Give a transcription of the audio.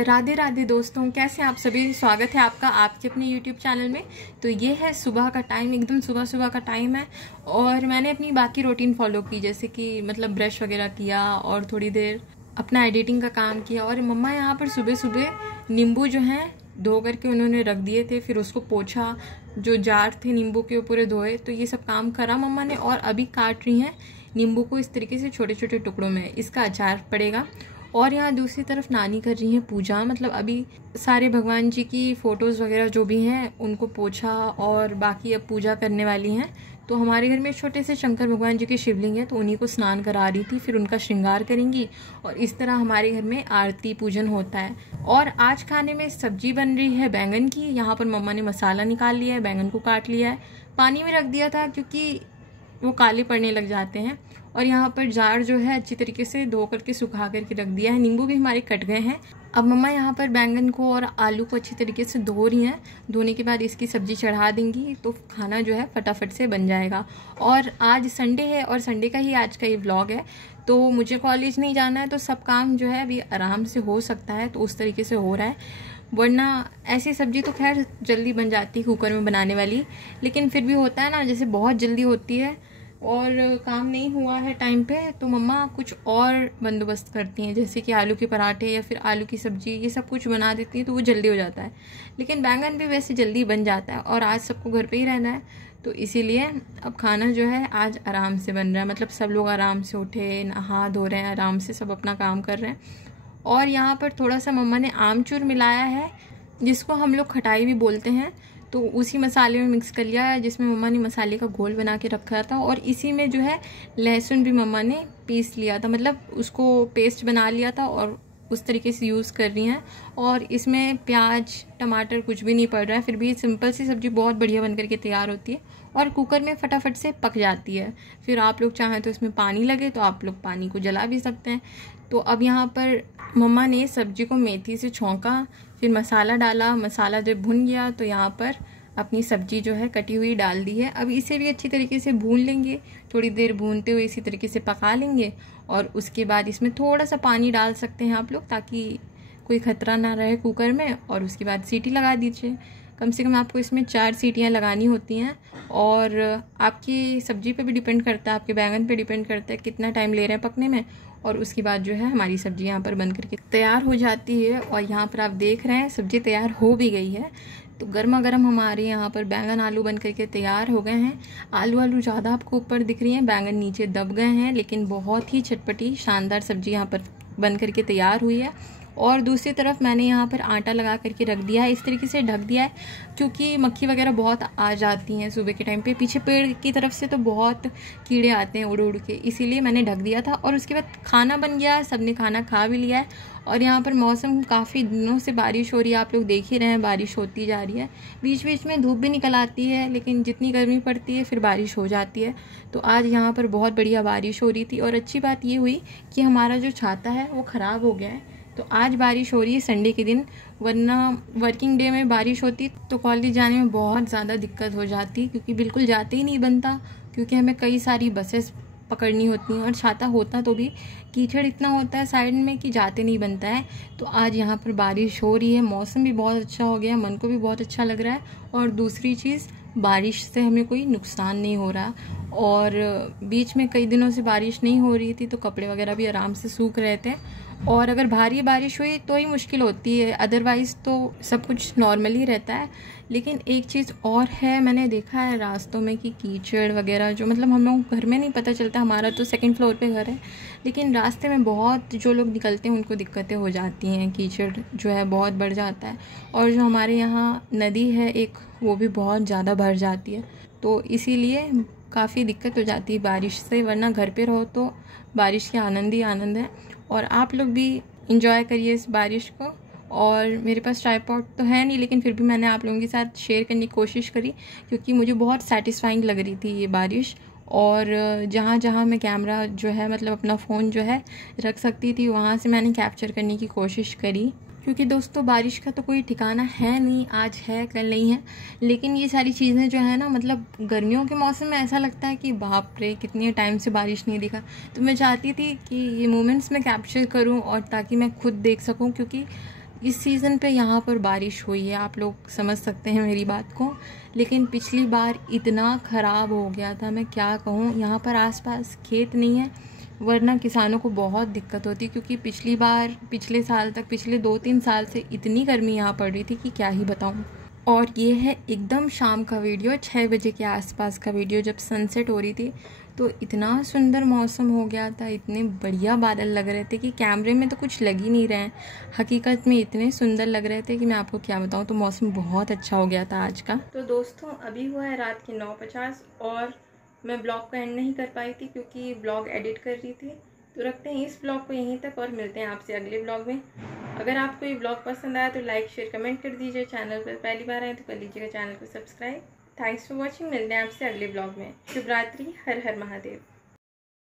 राधे राधे दोस्तों, कैसे हैं आप सभी। स्वागत है आपका आपके अपने YouTube चैनल में। तो ये है सुबह का टाइम, एकदम सुबह सुबह का टाइम है। और मैंने अपनी बाकी रूटीन फॉलो की, जैसे कि मतलब ब्रश वगैरह किया और थोड़ी देर अपना एडिटिंग का काम किया। और मम्मा यहाँ पर सुबह सुबह नींबू जो हैं धो करके उन्होंने रख दिए थे, फिर उसको पोछा, जो जार थे नींबू के पूरे धोए। तो ये सब काम करा मम्मा ने, और अभी काट रही हैं नींबू को इस तरीके से छोटे छोटे टुकड़ों में, इसका अचार पड़ेगा। और यहाँ दूसरी तरफ नानी कर रही हैं पूजा, मतलब अभी सारे भगवान जी की फ़ोटोज़ वगैरह जो भी हैं उनको पोछा और बाकी अब पूजा करने वाली हैं। तो हमारे घर में छोटे से शंकर भगवान जी के शिवलिंग है, तो उन्हीं को स्नान करा रही थी, फिर उनका श्रृंगार करेंगी। और इस तरह हमारे घर में आरती पूजन होता है। और आज खाने में सब्जी बन रही है बैंगन की। यहाँ पर मम्मा ने मसाला निकाल लिया है, बैंगन को काट लिया है, पानी में रख दिया था क्योंकि वो काले पड़ने लग जाते हैं। और यहाँ पर जार जो है अच्छी तरीके से धो करके सुखा करके रख दिया है। नींबू भी हमारे कट गए हैं। अब मम्मा यहाँ पर बैंगन को और आलू को अच्छी तरीके से धो रही हैं। धोने के बाद इसकी सब्जी चढ़ा देंगी तो खाना जो है फटाफट से बन जाएगा। और आज संडे है और संडे का ही आज का ये व्लॉग है। तो मुझे कॉलेज नहीं जाना है, तो सब काम जो है अभी आराम से हो सकता है, तो उस तरीके से हो रहा है। वरना ऐसी सब्जी तो खैर जल्दी बन जाती है कुकर में बनाने वाली, लेकिन फिर भी होता है ना, जैसे बहुत जल्दी होती है और काम नहीं हुआ है टाइम पे, तो मम्मा कुछ और बंदोबस्त करती हैं, जैसे कि आलू के पराठे या फिर आलू की सब्जी, ये सब कुछ बना देती हैं तो वो जल्दी हो जाता है। लेकिन बैंगन भी वैसे जल्दी बन जाता है, और आज सबको घर पे ही रहना है, तो इसीलिए अब खाना जो है आज आराम से बन रहा है। मतलब सब लोग आराम से उठे, नहा धो रहे हैं, आराम से सब अपना काम कर रहे हैं। और यहाँ पर थोड़ा सा मम्मा ने आमचूर मिलाया है, जिसको हम लोग खटाई भी बोलते हैं, तो उसी मसाले में मिक्स कर लिया है, जिसमें मम्मा ने मसाले का घोल बना के रखा था। और इसी में जो है लहसुन भी मम्मा ने पीस लिया था, मतलब उसको पेस्ट बना लिया था और उस तरीके से यूज़ कर रही हैं। और इसमें प्याज टमाटर कुछ भी नहीं पड़ रहा है, फिर भी सिंपल सी सब्ज़ी बहुत बढ़िया बन करके तैयार होती है और कुकर में फटाफट से पक जाती है। फिर आप लोग चाहें तो इसमें पानी लगे तो आप लोग पानी को जला भी सकते हैं। तो अब यहाँ पर मम्मा ने सब्जी को मेथी से छौंका, फिर मसाला डाला, मसाला जब भुन गया तो यहाँ पर अपनी सब्जी जो है कटी हुई डाल दी है। अब इसे भी अच्छी तरीके से भून लेंगे, थोड़ी देर भूनते हुए इसी तरीके से पका लेंगे। और उसके बाद इसमें थोड़ा सा पानी डाल सकते हैं आप लोग, ताकि कोई खतरा ना रहे कुकर में। और उसके बाद सीटी लगा दीजिए। कम से कम आपको इसमें 4 सीटियाँ लगानी होती हैं। और आपकी सब्जी पे भी डिपेंड करता है, आपके बैंगन पे डिपेंड करता है कितना टाइम ले रहे हैं पकने में। और उसके बाद जो है हमारी सब्जी यहाँ पर बन करके तैयार हो जाती है। और यहाँ पर आप देख रहे हैं सब्जी तैयार हो भी गई है। तो गर्मा गर्म हमारे यहाँ पर बैंगन आलू बन करके तैयार हो गए हैं। आलू ज़्यादा आपको ऊपर दिख रही हैं, बैंगन नीचे दब गए हैं, लेकिन बहुत ही चटपटी शानदार सब्जी यहाँ पर बन करके तैयार हुई है। और दूसरी तरफ मैंने यहाँ पर आटा लगा करके रख दिया है, इस तरीके से ढक दिया है, क्योंकि मक्खी वगैरह बहुत आ जाती हैं सुबह के टाइम पे। पीछे पेड़ की तरफ से तो बहुत कीड़े आते हैं उड़ उड़ के, इसीलिए मैंने ढक दिया था। और उसके बाद खाना बन गया, सबने खाना खा भी लिया है। और यहाँ पर मौसम काफ़ी दिनों से बारिश हो रही है, आप लोग देख ही रहे हैं, बारिश होती जा रही है। बीच बीच में धूप भी निकल आती है, लेकिन जितनी गर्मी पड़ती है फिर बारिश हो जाती है। तो आज यहाँ पर बहुत बढ़िया बारिश हो रही थी। और अच्छी बात ये हुई कि हमारा जो छाता है वो ख़राब हो गया है, तो आज बारिश हो रही है संडे के दिन। वरना वर्किंग डे में बारिश होती तो कॉलेज जाने में बहुत ज़्यादा दिक्कत हो जाती, क्योंकि बिल्कुल जाते ही नहीं बनता, क्योंकि हमें कई सारी बसेस पकड़नी होती हैं। और छाता होता तो भी कीचड़ इतना होता है साइड में कि जाते नहीं बनता है। तो आज यहाँ पर बारिश हो रही है, मौसम भी बहुत अच्छा हो गया, मन को भी बहुत अच्छा लग रहा है। और दूसरी चीज़, बारिश से हमें कोई नुकसान नहीं हो रहा। और बीच में कई दिनों से बारिश नहीं हो रही थी, तो कपड़े वगैरह भी आराम से सूख रहे थे। और अगर भारी बारिश हुई तो ही मुश्किल होती है, अदरवाइज़ तो सब कुछ नॉर्मल ही रहता है। लेकिन एक चीज़ और है, मैंने देखा है रास्तों में कि कीचड़ वगैरह जो, मतलब हम लोग घर में नहीं पता चलता, हमारा तो 2nd फ्लोर पे घर है, लेकिन रास्ते में बहुत जो लोग निकलते हैं उनको दिक्कतें हो जाती हैं, कीचड़ जो है बहुत बढ़ जाता है। और जो हमारे यहाँ नदी है एक, वो भी बहुत ज़्यादा भर जाती है, तो इसीलिए काफ़ी दिक्कत हो जाती है बारिश से। वरना घर पे रहो तो बारिश के आनंद ही आनंद है। और आप लोग भी इंजॉय करिए इस बारिश को। और मेरे पास ट्राइपॉड तो है नहीं, लेकिन फिर भी मैंने आप लोगों के साथ शेयर करने की कोशिश करी, क्योंकि मुझे बहुत सेटिस्फाइंग लग रही थी ये बारिश। और जहाँ जहाँ मैं कैमरा जो है, मतलब अपना फ़ोन जो है रख सकती थी, वहाँ से मैंने कैप्चर करने की कोशिश करी। क्योंकि दोस्तों बारिश का तो कोई ठिकाना है नहीं, आज है कल नहीं है। लेकिन ये सारी चीज़ें जो है ना, मतलब गर्मियों के मौसम में ऐसा लगता है कि बाप रे कितने टाइम से बारिश नहीं दिखा। तो मैं चाहती थी कि ये मोमेंट्स मैं कैप्चर करूं, और ताकि मैं खुद देख सकूं, क्योंकि इस सीज़न पे यहाँ पर बारिश हुई है, आप लोग समझ सकते हैं मेरी बात को, लेकिन पिछली बार इतना ख़राब हो गया था, मैं क्या कहूँ। यहाँ पर आसपास खेत नहीं है, वरना किसानों को बहुत दिक्कत होती, क्योंकि पिछले साल तक, पिछले 2-3 साल से इतनी गर्मी यहाँ पड़ रही थी कि क्या ही बताऊँ। और ये है एकदम शाम का वीडियो, 6 बजे के आसपास का वीडियो, जब सनसेट हो रही थी। तो इतना सुंदर मौसम हो गया था, इतने बढ़िया बादल लग रहे थे कि कैमरे में तो कुछ लग ही नहीं रहे हैं, हकीकत में इतने सुंदर लग रहे थे कि मैं आपको क्या बताऊं। तो मौसम बहुत अच्छा हो गया था आज का। तो दोस्तों अभी हुआ है रात के 9:50 और मैं ब्लॉग को एंड नहीं कर पाई थी क्योंकि ब्लॉग एडिट कर रही थी। तो रखते हैं इस ब्लॉग को यहीं तक और मिलते हैं आपसे अगले ब्लॉग में। अगर आपको ये ब्लॉग पसंद आया तो लाइक शेयर कमेंट कर दीजिए। चैनल पर पहली बार आए तो कर लीजिएगा चैनल को सब्सक्राइब। Thanks for watching. मिलते हैं आपसे अगले ब्लॉग में। शुभ रात्रि। हर हर महादेव।